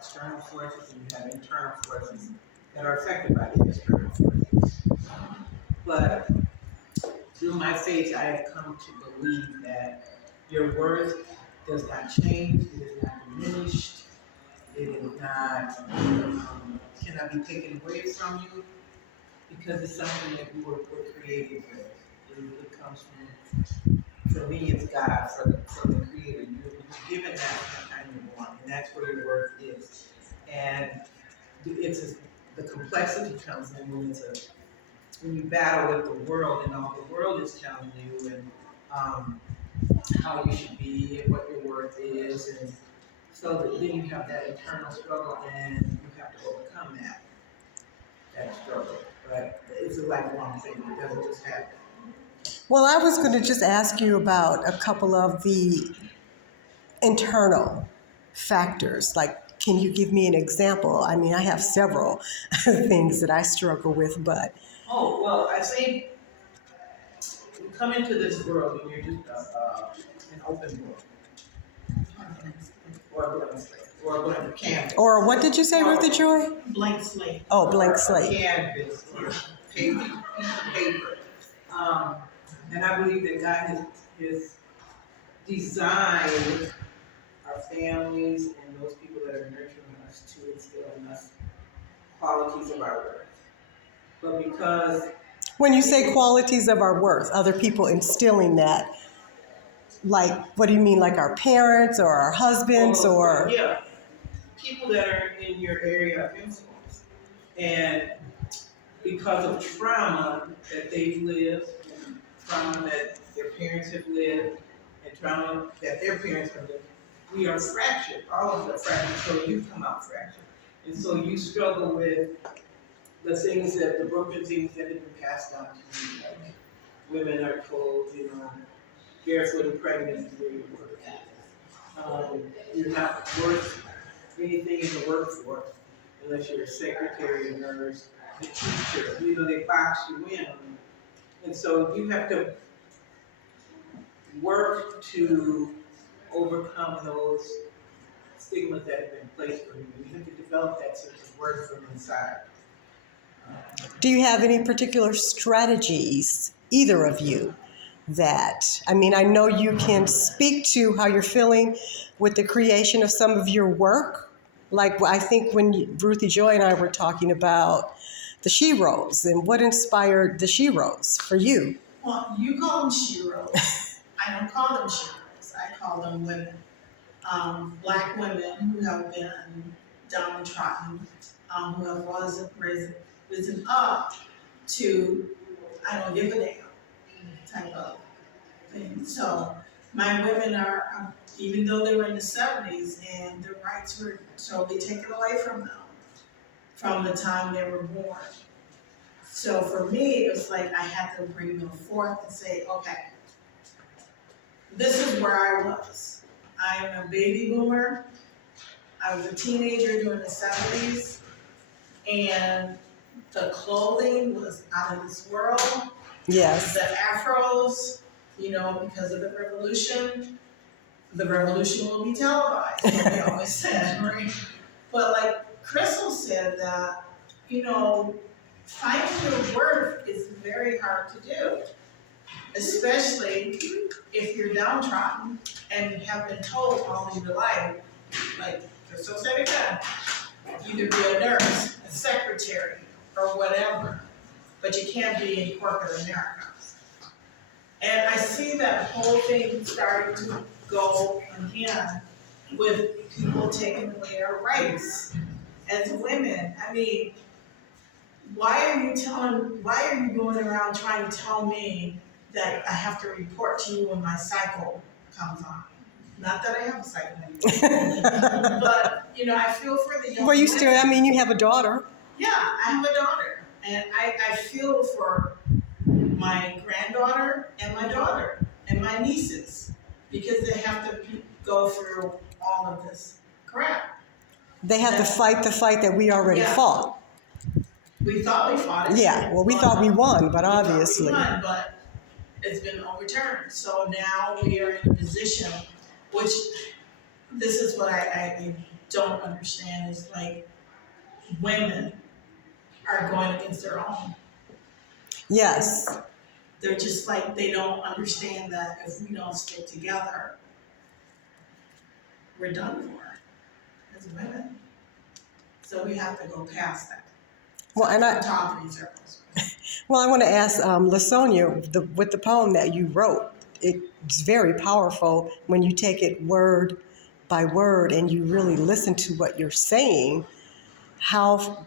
external forces and you have internal forces that are affected by the external forces. But through my faith, I have come to believe that your worth does not change, it is not diminished, it is not, cannot be taken away from you because it's something that you were created with. It comes from, for me, it's God, from the Creator. You're given that from the time you're born, and that's where your worth is. And the complexity comes in when you battle with the world and all the world is telling you and how you should be and what your worth is, and so that then you have that internal struggle and you have to overcome that struggle. But it's a lifelong thing. It doesn't just happen. Well, I was going to just ask you about a couple of the internal factors. Like, can you give me an example? I mean, I have several things that I struggle with, but. Oh, well, I think you come into this world and you're just an open book. Or a blank slate. Or a blank canvas. Or what did you say, Ruthie Joy? Blank slate. Oh, blank slate. Canvas or a piece of paper. And I believe that God has designed our families and those people that are nurturing us to instill in us qualities of our worth. But because When you say qualities of our worth, other people instilling that, like, what do you mean, like our parents or our husbands or? Yeah, people that are in your area of influence. And because of trauma that they've lived, and trauma that their parents have lived, and trauma that their parents have lived, we are fractured. All of us are fractured, so you come out fractured. And so you struggle with the things the broken things that have been passed down to you. Like women are told, barefoot and pregnant is where your worth is. You're not worth anything in the workforce unless you're a secretary, a nurse, a teacher. They box you in. And so you have to work to overcome those stigmas that have been placed on you. You have to develop that sense of worth from inside. Do you have any particular strategies, either of you, that, I mean, I know you can speak to how you're feeling with the creation of some of your work. Like, I think when Ruthie Joy and I were talking about the she-rolls and what inspired the she-rolls for you. Well, you call them she-rolls. I don't call them she-rolls. I call them women. Black women who have been downtrodden, who have risen up to, I don't give a damn type of thing. So my women are, even though they were in the 70s and their rights were totally taken away from them from the time they were born. So for me, it was like I had to bring them forth and say, okay, this is where I was. I am a baby boomer. I was a teenager during the 70s, and the clothing was out of this world. Yes. The afros, because of the revolution will be televised, like they always said, right? But like Chrystal said that, finding your worth is very hard to do, especially if you're downtrodden and have been told all of your life, like Chrystal said again, either be a nurse, a secretary, or whatever, but you can't be in corporate America. And I see that whole thing starting to go again with people taking away our rights as women. I mean, why are you going around trying to tell me that I have to report to you when my cycle comes on? Not that I have a cycle anymore, but I feel for the young Well, women. You have a daughter. Yeah, I have a daughter, and I feel for my granddaughter and my daughter and my nieces because they have to go through all of this crap. They have to fight the fight that we already fought. We thought we fought it. Yeah, well, we thought we won, but obviously. We won, but it's been overturned. So now we are in a position, which this is what I don't understand is like women are going against their own. Yes. They're just like, they don't understand that if we don't stick together, we're done for as women. So we have to go past that. Well, and I Talk in circles. well, I want to ask LaSonia, with the poem that you wrote, it's very powerful when you take it word by word and you really listen to what you're saying. How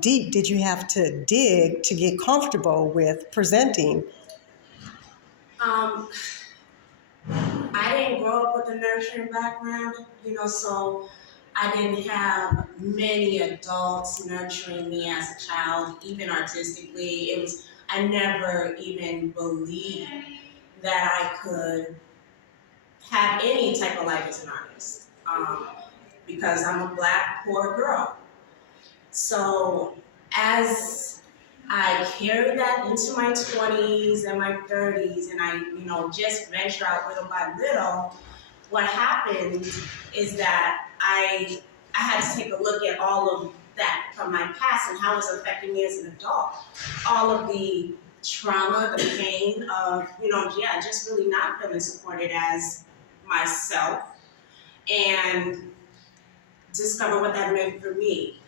deep did you have to dig to get comfortable with presenting? Um, I didn't grow up with a nurturing background, so I didn't have many adults nurturing me as a child, even artistically. I never even believed that I could have any type of life as an artist, because I'm a Black, poor girl. So as I carried that into my 20s and my 30s, and I, just venture out little by little, what happened is that I had to take a look at all of that from my past and how it was affecting me as an adult. All of the trauma, the pain of, just really not feeling supported as myself, and discover what that meant for me.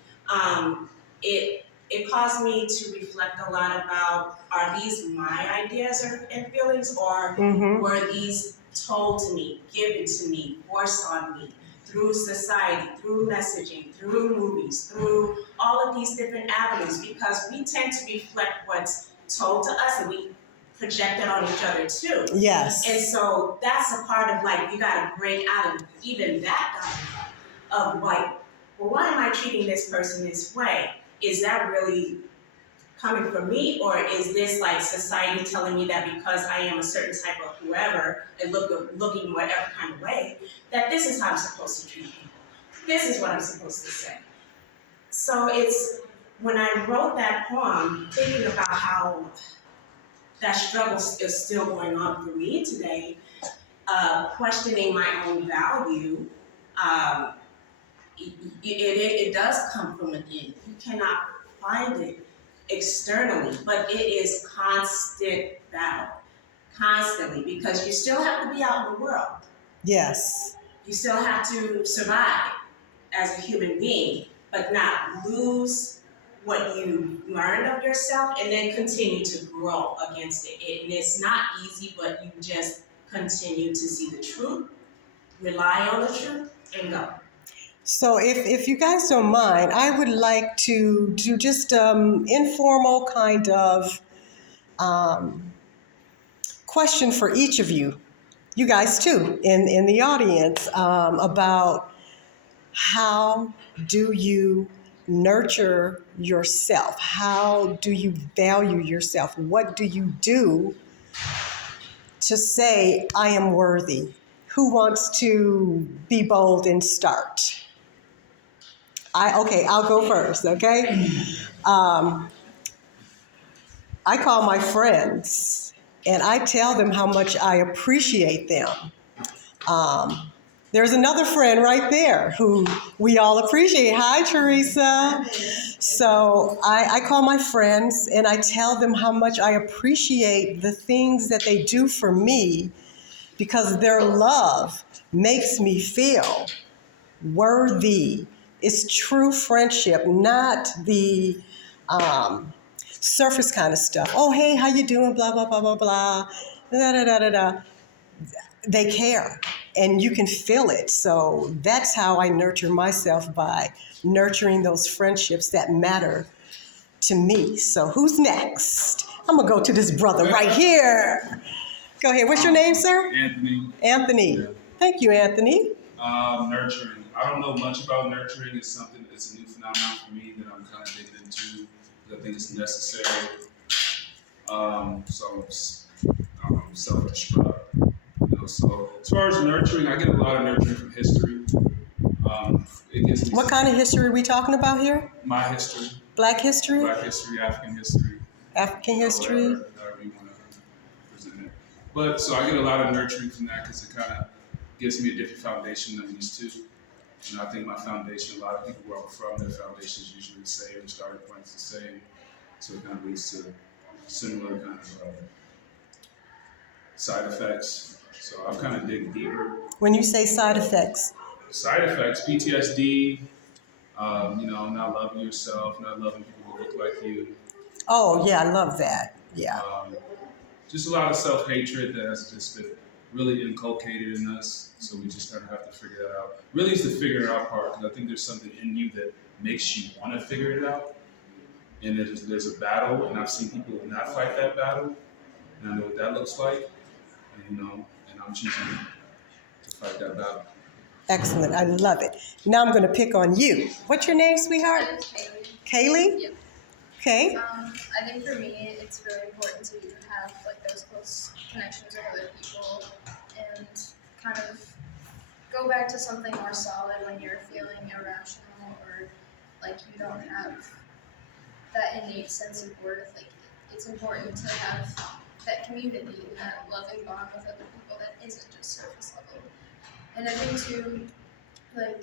It caused me to reflect a lot about, are these my ideas and feelings, or were these told to me, given to me, forced on me through society, through messaging, through movies, through all of these different avenues, because we tend to reflect what's told to us and we project it on each other too. Yes. And so that's a part of, like, you gotta break out of even that of like, well, why am I treating this person this way? Is that really coming from me, or is this like society telling me that because I am a certain type of whoever and looking whatever kind of way, that this is how I'm supposed to treat people? This is what I'm supposed to say. So it's when I wrote that poem, thinking about how that struggle is still going on for me today, questioning my own value. It does come from within. You cannot find it externally, but it is constant battle, constantly, because you still have to be out in the world. Yes. You still have to survive as a human being, but not lose what you learned of yourself and then continue to grow against it. And it's not easy, but you just continue to see the truth, rely on the truth, and go. So if you guys don't mind, I would like to do just informal kind of question for each of you guys too, in the audience, about how do you nurture yourself? How do you value yourself? What do you do to say, I am worthy? Who wants to be bold and start? I'll go first, okay? I call my friends and I tell them how much I appreciate them. There's another friend right there who we all appreciate. Hi, Teresa. So I call my friends and I tell them how much I appreciate the things that they do for me, because their love makes me feel worthy. It's true friendship, not the surface kind of stuff. Oh, hey, how you doing? Blah, blah, blah, blah, blah. Da, da, da, da, da. They care, and you can feel it. So that's how I nurture myself, by nurturing those friendships that matter to me. So who's next? I'm going to go to this brother right here. Go ahead. What's your name, sir? Anthony. Anthony. Yeah. Thank you, Anthony. Nurturing. I don't know much about nurturing. It's a new phenomenon for me that I'm kind of digging into, because I think it's necessary. Self-destruct. So as far as nurturing, I get a lot of nurturing from history. It gives me What kind of history are we talking about here? my history, Black history? Black history, African history, African history? however you want to present it. But so I get a lot of nurturing from that, because it kind of gives me a different foundation than I'm used to. I think my foundation, a lot of people where I'm from, their foundation is usually the same, their starting point is the same. So it kind of leads to similar kind of side effects. So I've kind of dig deeper. When you say side effects, Side effects, PTSD, not loving yourself, not loving people who look like you. oh yeah, I love that. Yeah. Just a lot of self-hatred that has just been really inculcated in us. So we just kind of have to figure that out. Really, it's the figure it out part, because I think there's something in you that makes you want to figure it out. And there's a battle, and I've seen people not fight that battle, and I know what that looks like. And I'm choosing to fight that battle. Excellent. I love it. Now I'm going to pick on you. What's your name, sweetheart? Kaylee? Yep. Okay. I think for me, it's really important to have like those close connections with other people and kind of go back to something more solid when you're feeling irrational or like you don't have that innate sense of worth. Like it's important to have that community and that loving bond with other people that isn't just surface level. And I think too, like,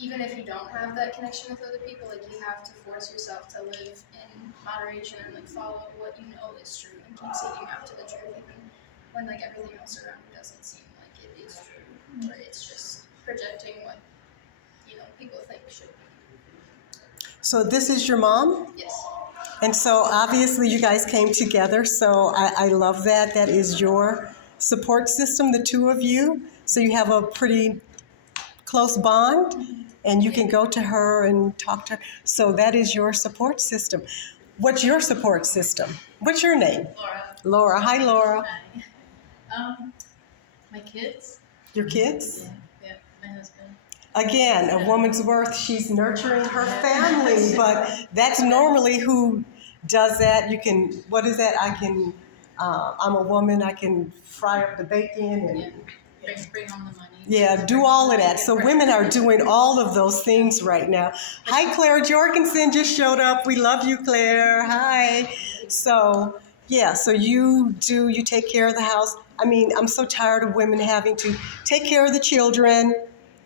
even if you don't have that connection with other people, like, you have to force yourself to live in moderation and, like, follow what you know is true and keep seeking after the truth, even when, like, everything else around you doesn't seem like it is true, or it's just projecting what, people think should be. So this is your mom? Yes. And so obviously you guys came together, so I love that. That is your support system, the two of you. So you have a pretty close bond, and you can go to her and talk to her. So that is your support system. What's your support system? What's your name? Laura. Laura. Hi, Laura. Hi. My kids. Your kids? Yeah, my husband. Again, a woman's worth. She's nurturing her family, but that's normally who does that. You can, what is that? I'm a woman. I can fry up the bacon and Bring home the money. yeah, do all of that. So women are doing all of those things right now. Hi, Claire Jorgensen just showed up. We love you, Claire. Hi. So yeah, so you take care of the house. I mean, I'm so tired of women having to take care of the children,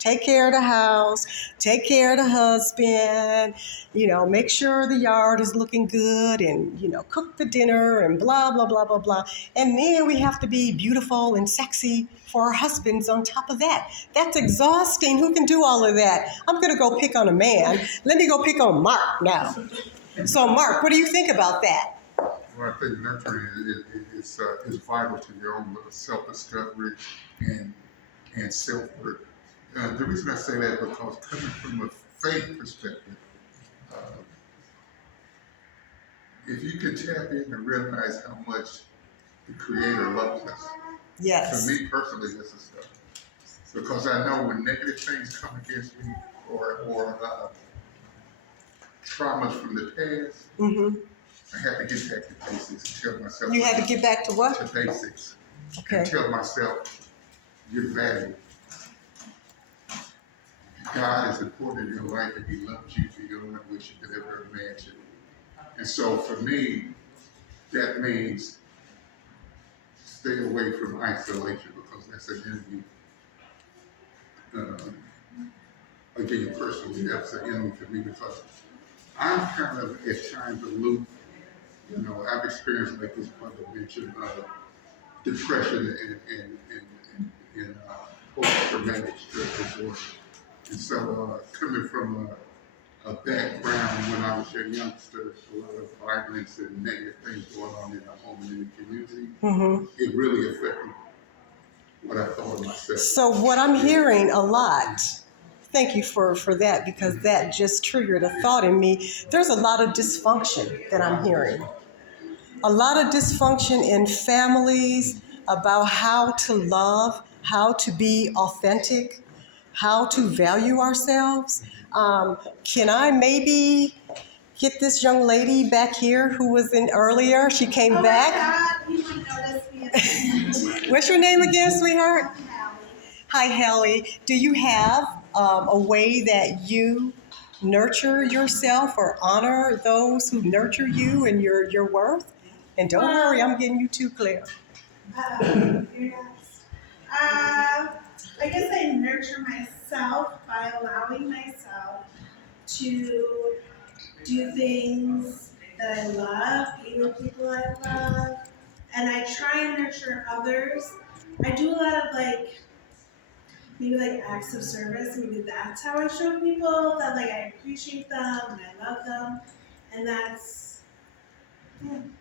take care of the house, take care of the husband, make sure the yard is looking good and, cook the dinner and blah, blah, blah, blah, blah. And then we have to be beautiful and sexy for our husbands on top of that. That's exhausting. Who can do all of that? I'm going to go pick on a man. Let me go pick on Mark now. So, Mark, what do you think about that? Well, I think nurturing is vital to your own self-discovery and self-worth. The reason I say that because coming from a faith perspective, if you can tap in and realize how much the Creator loves us, Yes. for me personally, this is stuff. Because I know when negative things come against me or traumas from the past, Mm-hmm. I have to get back to basics and tell myself. You had to get back to what? To basics. Okay. And tell myself, you're valued. God is important in your life and He loves you beyond what you could ever imagine. And so for me, that means stay away from isolation because that's an enemy. Again, personally, that's an enemy for me because I'm kind of at times aloof. I've experienced, like this brother mentioned, depression and post-traumatic stress disorder. And so coming from a background when I was a youngster, a lot of violence and negative things going on in the home and in the community, Mm-hmm. it really affected what I thought of myself. So what I'm hearing a lot, thank you for that, because that just triggered a thought in me. There's a lot of dysfunction that I'm hearing. A lot of dysfunction in families about how to love, how to be authentic, how to value ourselves. Can I maybe get this young lady back here who was in earlier? She came back. Oh my God, you would notice me. What's your name again, sweetheart? Hallie. Hi, Hallie. Do you have a way that you nurture yourself or honor those who nurture you and your worth? And don't worry, I'm getting you too, Claire. You're next. I guess I nurture myself myself by allowing myself to do things that I love, be with people I love, and I try and nurture others. I do a lot of maybe acts of service. Maybe that's how I show people that I appreciate them and I love them, and that's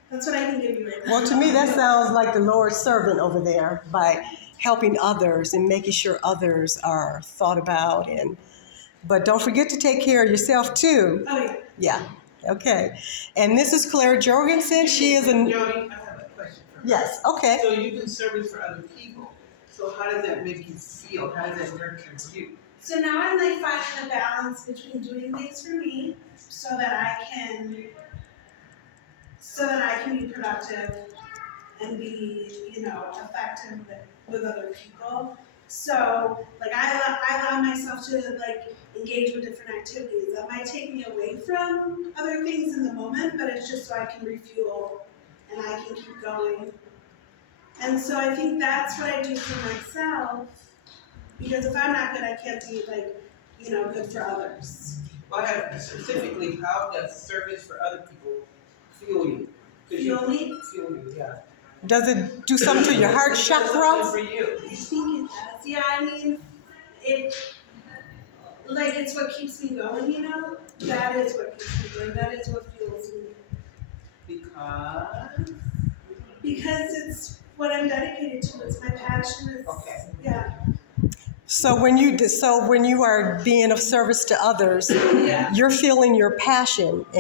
what I can give you right now. Well, to me, that sounds like the Lord's servant over there by helping others and making sure others are thought about. But don't forget to take care of yourself too. Oh yeah. Yeah. Okay. And this is Claire Jorgensen. She is Jody, I have a question for her. Yes. Okay. So you do service for other people. So how does that make you feel? How does that nurture you? So now I'm finding a balance between doing things for me so that I can be productive and be, effective with other people. So I allow myself to engage with different activities. That might take me away from other things in the moment, but it's just so I can refuel and I can keep going. And so I think that's what I do for myself, because if I'm not good, I can't be good for others. Well, specifically, how does service for other people fuel you? Fuel me? Fuel you, yeah. Does it do something to your heart chakra? For you. I think it does. Yeah, I mean, it's what keeps me going, That is what keeps me going. That is what fuels me. Because it's what I'm dedicated to. It's my passion. Okay. Yeah. So when you are being of service to others, Yeah. you're feeling your passion